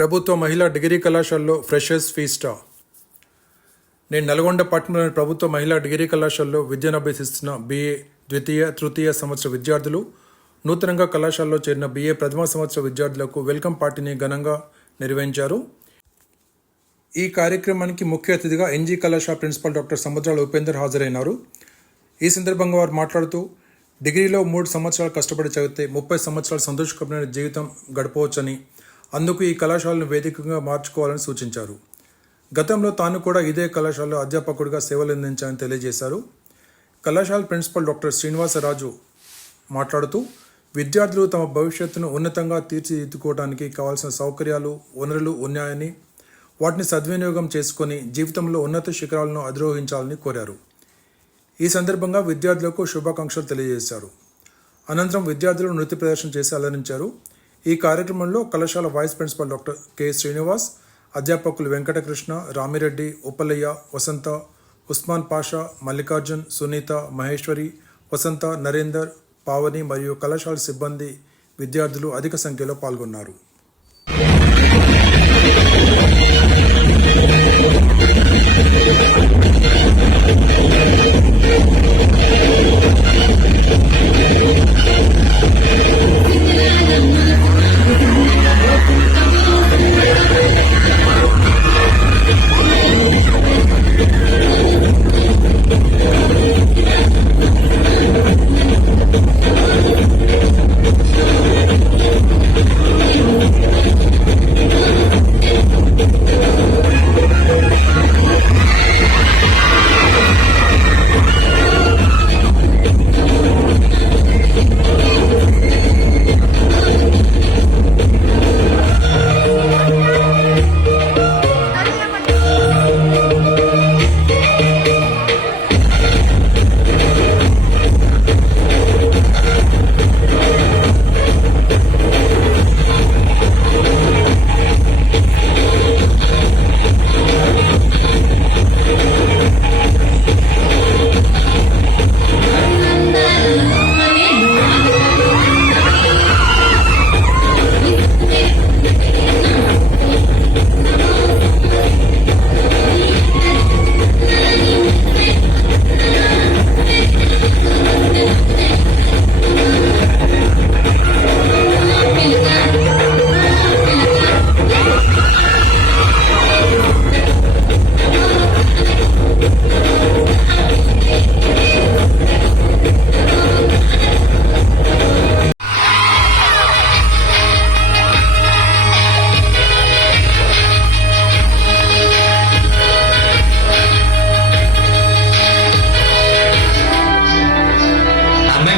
ప్రభుత్వ మహిళా డిగ్రీ కళాశాలలో ఫ్రెషర్స్ ఫీస్టా. నేను నల్గొండ పట్టణంలోని ప్రభుత్వ మహిళా డిగ్రీ కళాశాలలో విద్యను అభ్యసిస్తున్న బీఏ ద్వితీయ తృతీయ సంవత్సర విద్యార్థులు, నూతనంగా కళాశాలలో చేరిన బీఏ ప్రథమ సంవత్సర విద్యార్థులకు వెల్కమ్ పార్టీని ఘనంగా నిర్వహించారు. ఈ కార్యక్రమానికి ముఖ్య అతిథిగా ఎన్జీ కళాశాల ప్రిన్సిపల్ డాక్టర్ సముద్రాల ఉపేందర్ హాజరైనారు. ఈ సందర్భంగా వారు మాట్లాడుతూ, డిగ్రీలో 3 సంవత్సరాలు కష్టపడి చదివితే 30 సంవత్సరాలు సంతోషకరమైన జీవితం గడపవచ్చని, అందుకు ఈ కళాశాలను వేదికగా మార్చుకోవాలని సూచించారు. గతంలో తాను కూడా ఇదే కళాశాలలో అధ్యాపకుడిగా సేవలందించాలని తెలియజేశారు. కళాశాల ప్రిన్సిపల్ డాక్టర్ శ్రీనివాసరాజు మాట్లాడుతూ, విద్యార్థులు తమ భవిష్యత్తును ఉన్నతంగా తీర్చిదిద్దుకోవడానికి కావాల్సిన సౌకర్యాలు, వనరులు ఉన్నాయని, వాటిని సద్వినియోగం చేసుకొని జీవితంలో ఉన్నత శిఖరాలను అధిరోహించాలని కోరారు. ఈ సందర్భంగా విద్యార్థులకు శుభాకాంక్షలు తెలియజేశారు. అనంతరం విద్యార్థులు నృత్య ప్రదర్శన చేసి అలరించారు. ఈ కార్యక్రమంలో కళాశాల vice principal doctor K Srinivas, అధ్యాపకులు వెంకటకృష్ణ, రామిరెడ్డి, ఉప్పలయ్య, వసంత, ఉస్మాన్ పాషా, మల్లికార్జున్, సునీత, మహేశ్వరి, వసంత, నరేందర్, పావని మరియు కళాశాల సిబ్బంది, విద్యార్థులు అధిక సంఖ్యలో పాల్గొన్నారు.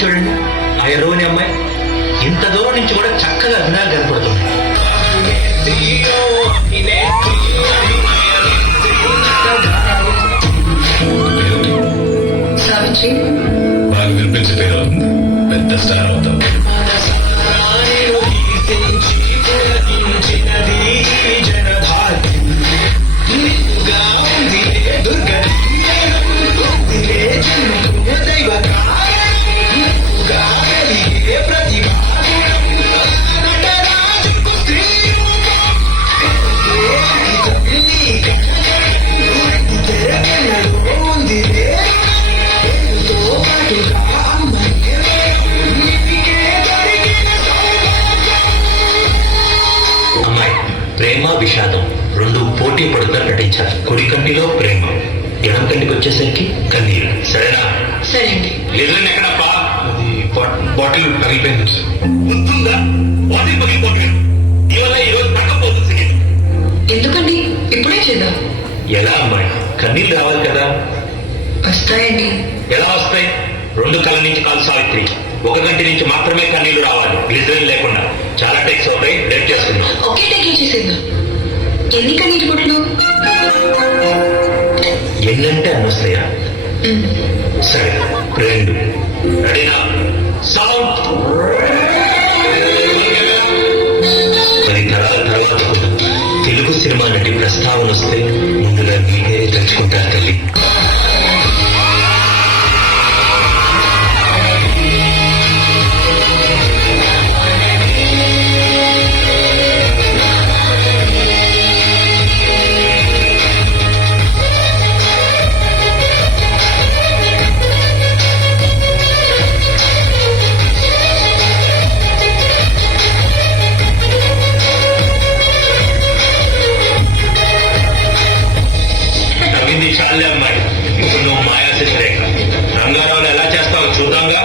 చూడండి, ఆ ఎర్రవని అమ్మాయి ఇంత దూరం నుంచి కూడా చక్కగా అభినయాలు కనపడుతుంది. బాగా వినిపించే పెద్ద స్టార్ అవుతాం. ప్రేమ, విషాదం రెండు పోటీ పడుతూ నటించారు. కుడి కంటిలో ప్రేమ, ఎడం కంటికి వచ్చేసరికి కన్నీరు. సరేనా? సరే అండి. లేదండి, ఎక్కడప్పా? అది బాటిల్ పగిలిపోయింది. ఉంటుందా? బాటిల్ పగిలిపోతుంది. ఇవాళ ఈరోజు పట్టకపోతుంది. ఎందుకండి? ఇప్పుడే చేద్దాం. ఎలా అమ్మాయి? కన్నీళ్ళు రావాలి కదా. వస్తాయండి. ఎలా వస్తాయి? 2 కళ్ళ నుంచి కాలు సావిత్రి, 1 గంట నుంచి మాత్రమే కన్నీళ్లు రావాలి, గ్లిజరిన్ లేకుండా. చాలా టెక్స్ అవుతాయి, రేట్ చేసుకుందాం. ఒకే టెక్ చేసేద్దాం. ఎన్ని కన్నీటి బొట్లు? ఎన్నంటే అన్నొస్తాయా? సరే, 2. రెడీనా? సౌండ్. 10 తరాల తర్వాత తెలుగు సినిమా నటి ప్రస్తావన వస్తే ముందుగా మీరే తెచ్చుకుంటారు తల్లి. రంగారావుని ఎలా చేస్తావో చూద్దాంగా.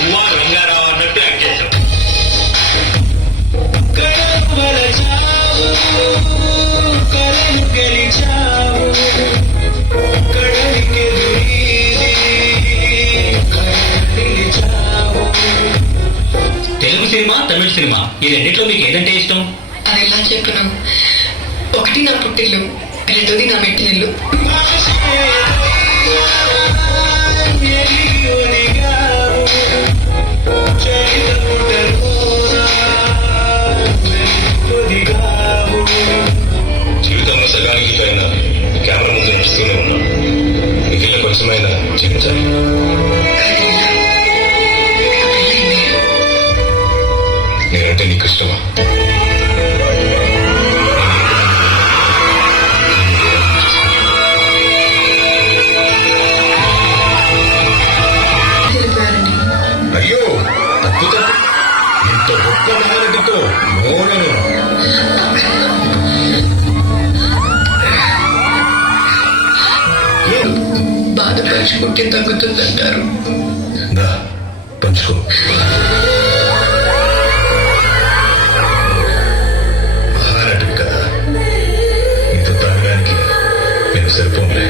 నువ్వా రంగారావు అన్నట్టు యాక్ట్ చేశావు. తెలుగు సినిమా, తమిళ సినిమా ఈ రెండిట్లో మీకు ఏదంటే ఇష్టం? అది ఎలా చెప్పను, ఒకటి నా పుట్టిల్లు, రెండోది నా మెట్టిల్లు. జీవితంలో సగానికి పైన కెమెరా ముందు నడుస్తూనే ఉన్నాం. మిగిలిన కొంచెమైనా జీవించాలి. నేనంటే నీకు ఇష్టమా? తెలిపారండి. అయ్యో అద్భుతం! ఇంత గొప్ప మహానటితో మోనను బాధపరుచుకుంటే తగ్గుతుందంటారు. దా పంచుకో. మహానటివి కదా, ఇంత తాగడానికి నేను సరిపోలే.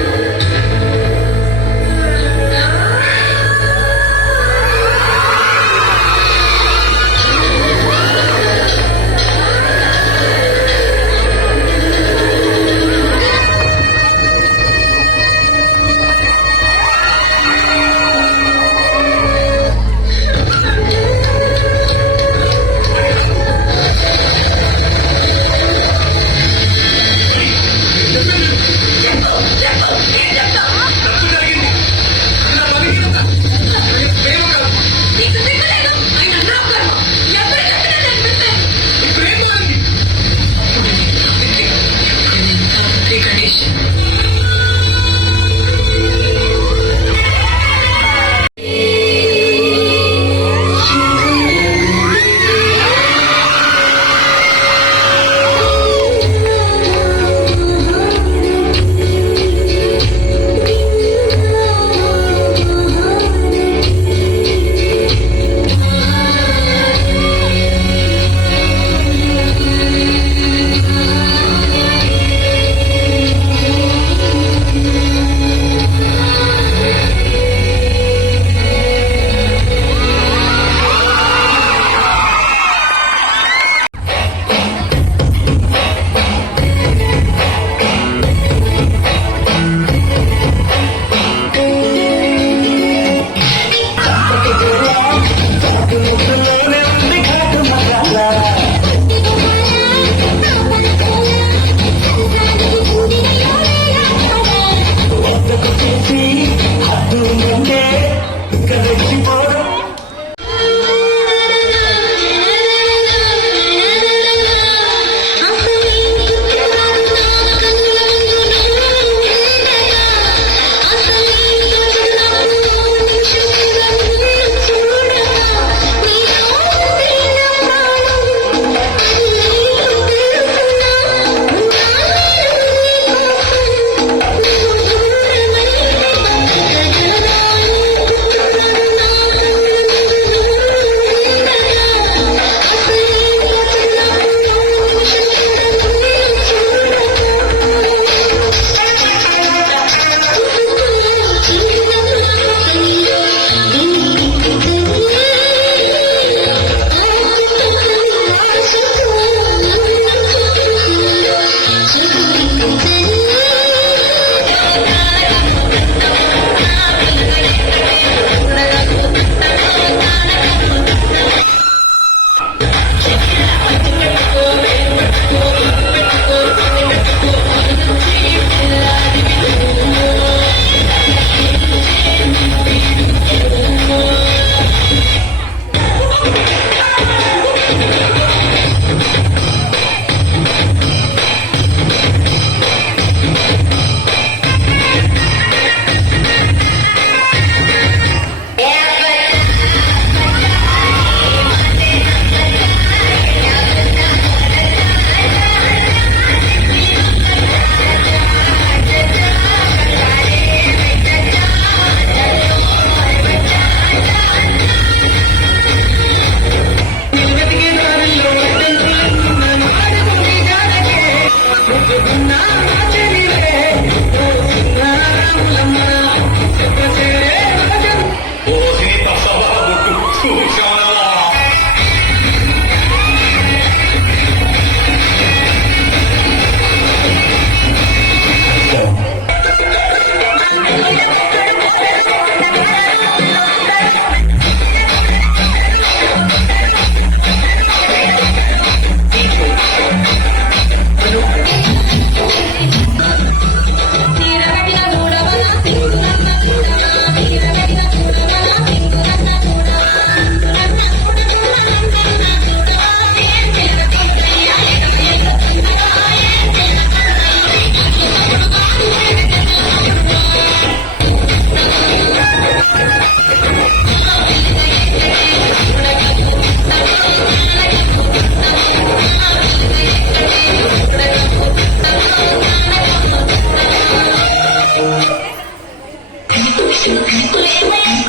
కాలేజ్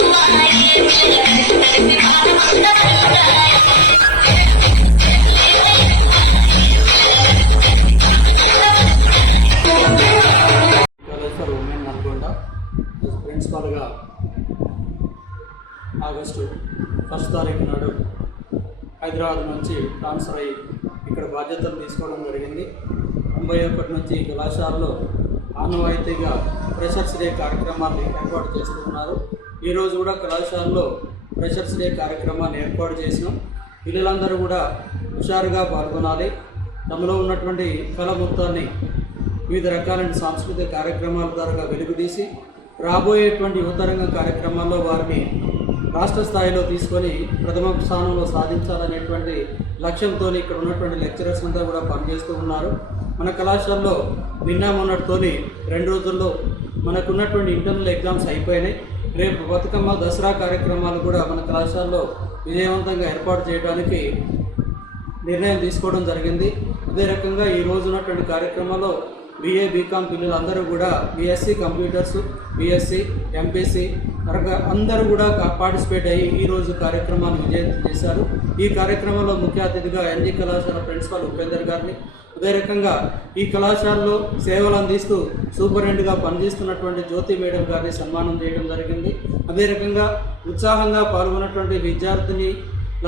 ఫర్ ఉమెన్ నల్గొండ ప్రిన్సిపాల్గా ఆగస్టు 1 తారీఖు నాడు హైదరాబాద్ నుంచి ట్రాన్స్ఫర్ అయ్యి ఇక్కడ బాధ్యతలు తీసుకోవడం జరిగింది. 91 నుంచి ఈ కళాశాలలో ఆనవాయితీగా ఫ్రెషర్స్ డే కార్యక్రమాన్ని ఏర్పాటు చేస్తున్నారు. ఈరోజు కూడా కళాశాలలో ఫ్రెషర్స్ డే కార్యక్రమాన్ని ఏర్పాటు చేసినాం. పిల్లలందరూ కూడా హుషారుగా పాల్గొనాలి. తమలో ఉన్నటువంటి కళ మొత్తాన్ని వివిధ రకాలైన సాంస్కృతిక కార్యక్రమాల ద్వారా వెలుగుతీసి రాబోయేటువంటి యువతరంగ కార్యక్రమాల్లో వారిని రాష్ట్ర స్థాయిలో తీసుకొని ప్రథమ స్థానంలో సాధించాలనేటువంటి లక్ష్యంతో ఇక్కడ ఉన్నటువంటి లెక్చరర్స్ అంతా కూడా పనిచేస్తూ ఉన్నారు. మన కళాశాలలో నిన్న మొన్నటితోని 2 రోజుల్లో మనకున్నటువంటి ఇంటర్నల్ ఎగ్జామ్స్ అయిపోయినాయి. రేపు బతుకమ్మ దసరా కార్యక్రమాలు కూడా మన కళాశాలలో విజయవంతంగా ఏర్పాటు చేయడానికి నిర్ణయం తీసుకోవడం జరిగింది. అదే రకంగా ఈ రోజు ఉన్నటువంటి కార్యక్రమాల్లో BA BCom పిల్లలందరూ కూడా BSc కంప్యూటర్స్, BSc, MPC అందరూ కూడా పార్టిసిపేట్ అయ్యి ఈరోజు కార్యక్రమాన్ని విజయవంతం చేశారు. ఈ కార్యక్రమంలో ముఖ్య అతిథిగా NG కళాశాల ప్రిన్సిపాల్ ఉపేందర్ గారిని, అదే రకంగా ఈ కళాశాలలో సేవలు అందిస్తూ సూపరింటెండెంట్గా పనిచేస్తున్నటువంటి జ్యోతి మేడం గారిని సన్మానం చేయడం జరిగింది. అదే రకంగా ఉత్సాహంగా పాల్గొన్నటువంటి విద్యార్థిని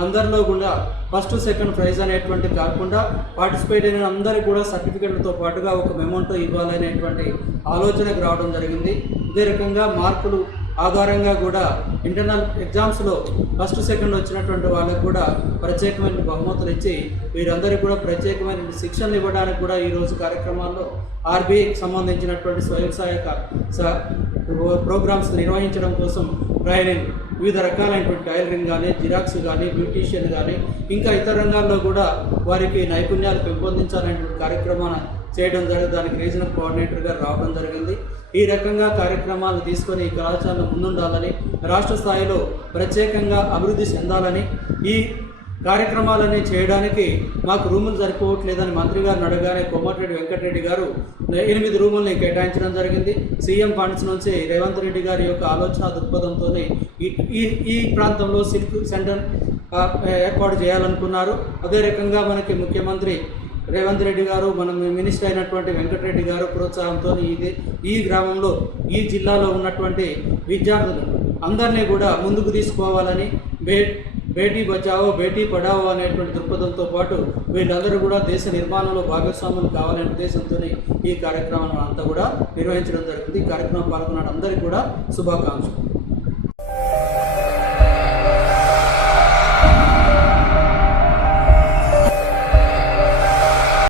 అందరిలో కూడా ఫస్ట్ సెకండ్ ప్రైజ్ అనేటువంటి కాకుండా పార్టిసిపేట్ అయిన అందరికీ కూడా సర్టిఫికెట్లతో పాటుగా ఒక మెమోంటో ఇవ్వాలనేటువంటి ఆలోచనకు రావడం జరిగింది. ఇదే రకంగా మార్కులు ఆధారంగా కూడా ఇంటర్నల్ ఎగ్జామ్స్లో ఫస్ట్ సెకండ్ వచ్చినటువంటి వాళ్ళకు కూడా ప్రత్యేకమైన బహుమతులు ఇచ్చి వీరందరికీ కూడా ప్రత్యేకమైన శిక్షణలు ఇవ్వడానికి కూడా ఈరోజు కార్యక్రమాల్లో RBIకి సంబంధించినటువంటి స్వయం సహాయక ప్రోగ్రామ్స్ నిర్వహించడం కోసం ట్రైనింగ్, వివిధ రకాలైనటువంటి టైలరింగ్ కానీ, జిరాక్స్ కానీ, బ్యూటీషియన్ కానీ ఇంకా ఇతర రంగాల్లో కూడా వారికి నైపుణ్యాలు పెంపొందించాలనేటువంటి కార్యక్రమాన్ని చేయడం జరిగింది. దానికి రీజనల్ కోఆర్డినేటర్గా రావడం జరిగింది. ఈ రకంగా కార్యక్రమాలు తీసుకొని ఈ కళాశాలను ముందుండాలని, రాష్ట్ర స్థాయిలో ప్రత్యేకంగా అభివృద్ధి చెందాలని, ఈ కార్యక్రమాలన్నీ చేయడానికి మాకు రూములు సరిపోవట్లేదని మంత్రి గారిని అడగానే కోమటిరెడ్డి వెంకటరెడ్డి గారు 8 రూముల్ని కేటాయించడం జరిగింది. సీఎం ఫండ్స్ నుంచి రేవంత్ రెడ్డి గారి యొక్క ఆలోచన దృక్పథంతో ఈ ప్రాంతంలో సిల్క్ సెంటర్ ఏర్పాటు చేయాలనుకున్నారు. అదే రకంగా మనకి ముఖ్యమంత్రి రేవంత్ రెడ్డి గారు, మన మినిస్టర్ అయినటువంటి వెంకటరెడ్డి గారు ప్రోత్సాహంతో ఈ గ్రామంలో, ఈ జిల్లాలో ఉన్నటువంటి విద్యార్థులు అందరినీ కూడా ముందుకు తీసుకోవాలని, బేటీ బచావో బేటీ పడావో అనేటువంటి దృక్పథంతో పాటు వీళ్ళందరూ కూడా దేశ నిర్మాణంలో భాగస్వాములు కావాలనే ఉద్దేశంతో ఈ కార్యక్రమాన్ని అంతా కూడా నిర్వహించడం జరిగింది. ఈ కార్యక్రమం పాల్గొన్న అందరికీ కూడా శుభాకాంక్షలు.